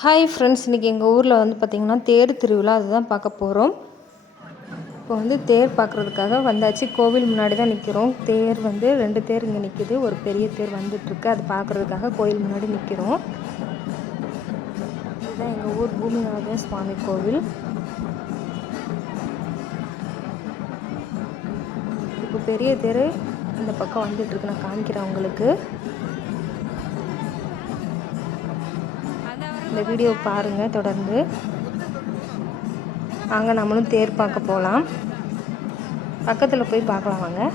Hi friends, இன்றைக்கி எங்கள் ஊரில் வந்து பார்த்திங்கன்னா தேர் திருவிழா அதுதான் பார்க்க போகிறோம். இப்போ வந்து தேர் பார்க்குறதுக்காக வந்தாச்சு. கோவில் முன்னாடி தான் நிற்கிறோம். தேர் வந்து 2 தேர் இங்கே நிற்கிது. ஒரு பெரிய தேர் வந்துட்டுருக்கு. அது பார்க்குறதுக்காக கோயில் முன்னாடி நிற்கிறோம். இதுதான் எங்கள் ஊர் பூமிநாத சுவாமி கோவில். இப்போ பெரிய தேர் இந்த பக்கம் வந்துட்டுருக்கு. நான் காமிக்கிறேன் உங்களுக்கு. இந்த வீடியோ பாருங்கள் தொடர்ந்து. வாங்க நம்மளும் தேர் பார்க்க போகலாம். பக்கத்தில் போய் பார்க்கலாம் வாங்க.